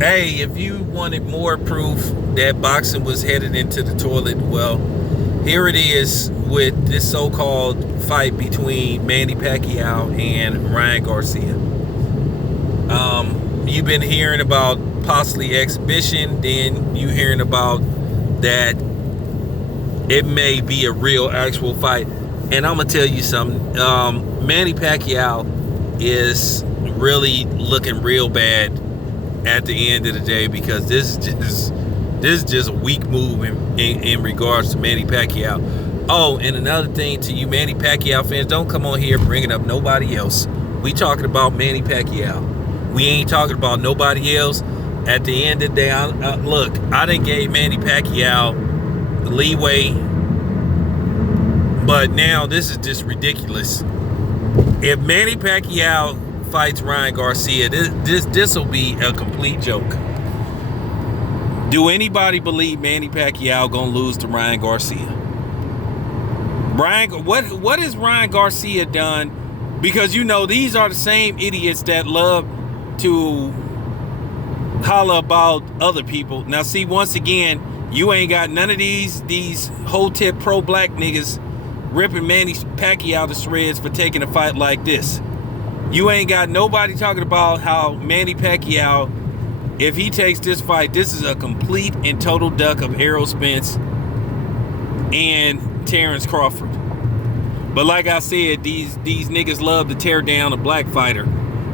Hey, if you wanted more proof that boxing was headed into the toilet, well, here it is with this so-called fight between Manny Pacquiao and Ryan Garcia. You've been hearing about possibly exhibition, then you hearing about that it may be a real actual fight. And I'm gonna tell you something. Manny Pacquiao is really looking real bad at the end of the day, because this is just a weak move in regards to Manny Pacquiao. Oh, and another thing to you Manny Pacquiao fans, don't come on here bringing up nobody else. We talking about Manny Pacquiao. We ain't talking about nobody else. At the end of the day, look, I done gave Manny Pacquiao leeway, but now this is just ridiculous. If Manny Pacquiao fights Ryan Garcia, this will be a complete joke. Do anybody believe Manny Pacquiao gonna lose to Ryan Garcia? What has Ryan Garcia done? Because these are the same idiots that love to holler about other people. Now see, once again, you ain't got none of these whole tip pro black niggas ripping Manny Pacquiao to shreds for taking a fight like this. You ain't got nobody talking about how Manny Pacquiao, if he takes this fight, this is a complete and total duck of Errol Spence and Terrence Crawford. But like I said, these niggas love to tear down a black fighter.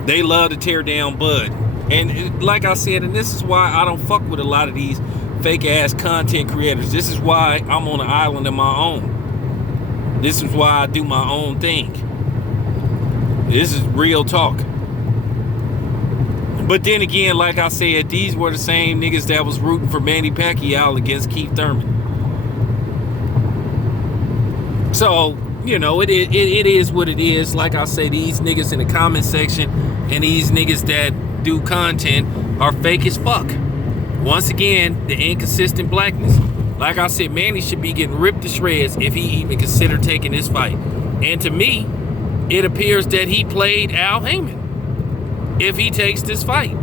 They love to tear down Bud. And like I said, and this is why I don't fuck with a lot of these fake ass content creators. This is why I'm on an island of my own. This is why I do my own thing. This is real talk. But then again, like I said, these were the same niggas that was rooting for Manny Pacquiao against Keith Thurman. So, it is what it is. Like I say, these niggas in the comment section and these niggas that do content are fake as fuck. Once again, the inconsistent blackness. Like I said, Manny should be getting ripped to shreds if he even considered taking this fight. And to me, it appears that he played Al Heyman if he takes this fight.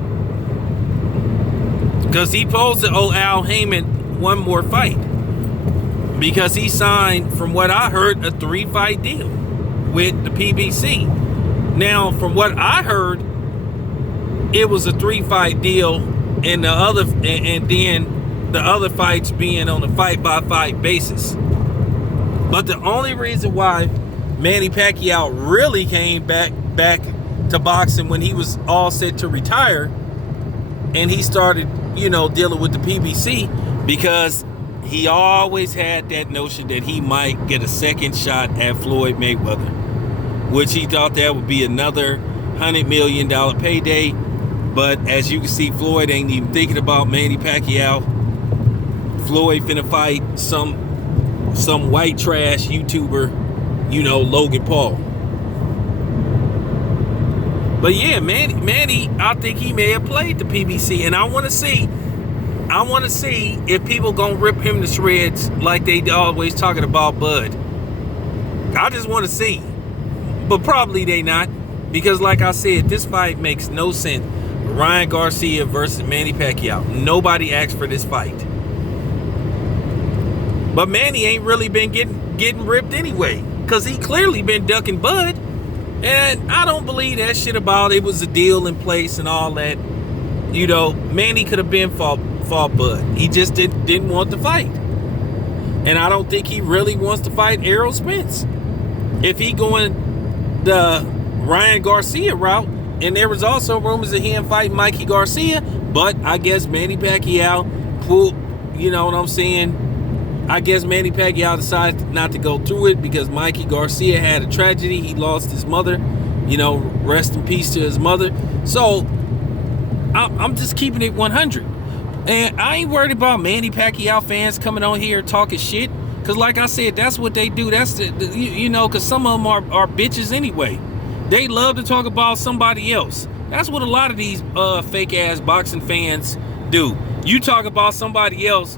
Because he posed to owe Al Heyman one more fight. Because he signed, from what I heard, a 3-fight deal with the PBC. Now, from what I heard, it was a 3-fight deal, and then the other fights being on a fight-by-fight basis. But the only reason why Manny Pacquiao really came back to boxing when he was all set to retire, and he started, dealing with the PBC, because he always had that notion that he might get a second shot at Floyd Mayweather, which he thought that would be another $100 million payday. But as you can see, Floyd ain't even thinking about Manny Pacquiao. Floyd finna fight some white trash YouTuber, Logan Paul. But yeah, Manny, I think he may have played the PBC, and I want to see if people gonna rip him to shreds like they always talking about Bud. I just want to see, but probably they not, because like I said, this fight makes no sense. Ryan Garcia versus Manny Pacquiao. Nobody asked for this fight. But Manny ain't really been getting ripped anyway, because he clearly been ducking Bud. And I don't believe that shit about it was a deal in place and all that. Manny could have been fought Bud. He just didn't want to fight. And I don't think he really wants to fight Errol Spence. If he going the Ryan Garcia route, and there was also rumors of him fighting Mikey Garcia, but I guess Manny Pacquiao pulled, you know what I'm saying? I guess Manny Pacquiao decided not to go through it because Mikey Garcia had a tragedy. He lost his mother, rest in peace to his mother. So I'm just keeping it 100. And I ain't worried about Manny Pacquiao fans coming on here talking shit. Because like I said, that's what they do. That's because some of them are bitches anyway. They love to talk about somebody else. That's what a lot of these fake ass boxing fans do. You talk about somebody else,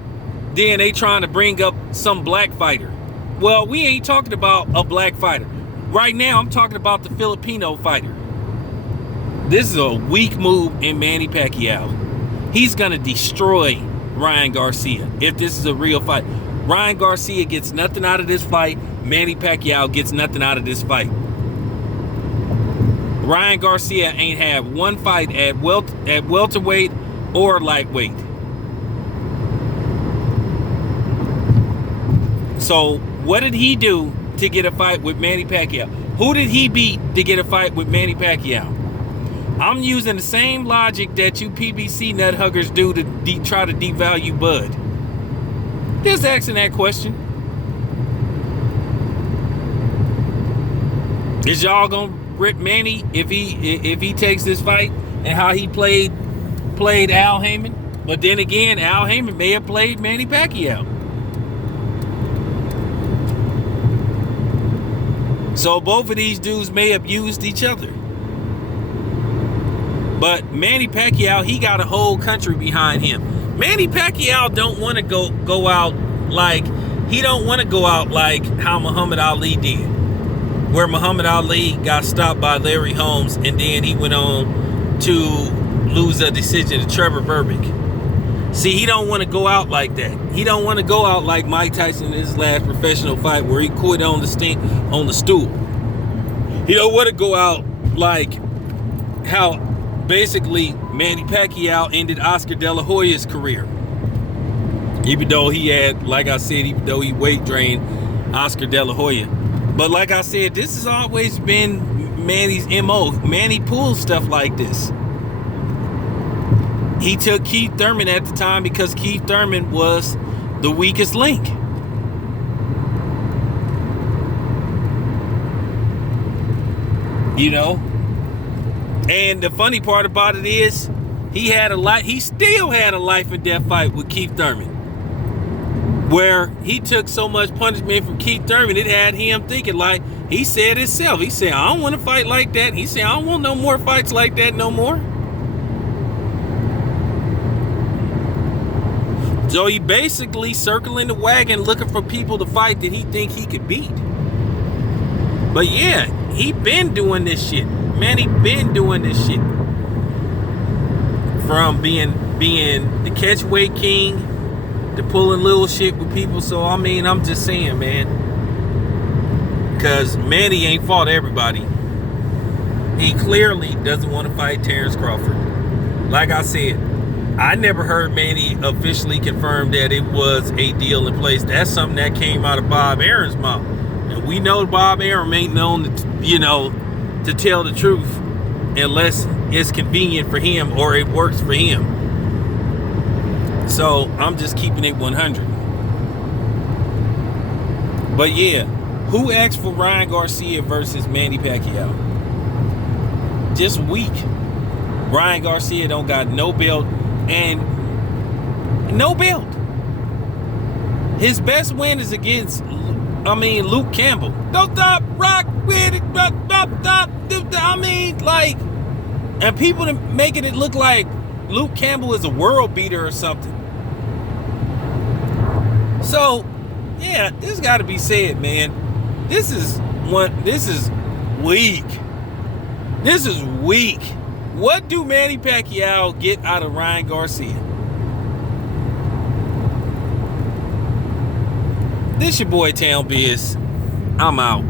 then they trying to bring up some black fighter. Well, we ain't talking about a black fighter. Right now, I'm talking about the Filipino fighter. This is a weak move in Manny Pacquiao. he's going to destroy Ryan Garcia if this is a real fight. Ryan Garcia gets nothing out of this fight. Manny Pacquiao gets nothing out of this fight. Ryan Garcia ain't have one fight at welterweight or lightweight. So what did he do to get a fight with Manny Pacquiao? Who did he beat to get a fight with Manny Pacquiao? I'm using the same logic that you PBC nut huggers do to try to devalue Bud. Just asking that question. Is y'all gonna rip Manny if he takes this fight and how he played Al Heyman? But then again, Al Heyman may have played Manny Pacquiao. So both of these dudes may have used each other. But Manny Pacquiao, he got a whole country behind him. Manny Pacquiao don't want to go out like how Muhammad Ali did, where Muhammad Ali got stopped by Larry Holmes and then he went on to lose a decision to Trevor Berbick. See, he don't want to go out like that. He don't want to go out like Mike Tyson in his last professional fight where he quit on the stool. He don't want to go out like how basically Manny Pacquiao ended Oscar De La Hoya's career. Even though he had, like I said, even though he weight drained Oscar De La Hoya. But like I said, this has always been Manny's MO. Manny pulls stuff like this. He took Keith Thurman at the time because Keith Thurman was the weakest link. You know? And the funny part about it is he still had a life and death fight with Keith Thurman. Where he took so much punishment from Keith Thurman, it had him thinking, like he said himself. He said, I don't want to fight like that. He said, I don't want no more fights like that no more. So he basically circling the wagon looking for people to fight that he think he could beat. But yeah, he been doing this shit. Manny been doing this shit. From being the catchweight king to pulling little shit with people. So I mean, I'm just saying, man. Because Manny ain't fought everybody. He clearly doesn't want to fight Terrence Crawford. Like I said, I never heard Manny officially confirm that it was a deal in place. That's something that came out of Bob Aaron's mouth. And we know Bob Aaron ain't known to tell the truth unless it's convenient for him or it works for him. So I'm just keeping it 100. But yeah, who asked for Ryan Garcia versus Manny Pacquiao? Just weak. Ryan Garcia don't got no belt and no belt. His best win is against Luke Campbell. Don't stop, rock with it, stop. I mean, like, and people making it look like Luke Campbell is a world beater or something. So, yeah, this got to be said, man. This is weak. This is weak. What do Manny Pacquiao get out of Ryan Garcia? This your boy Town Biz. I'm out.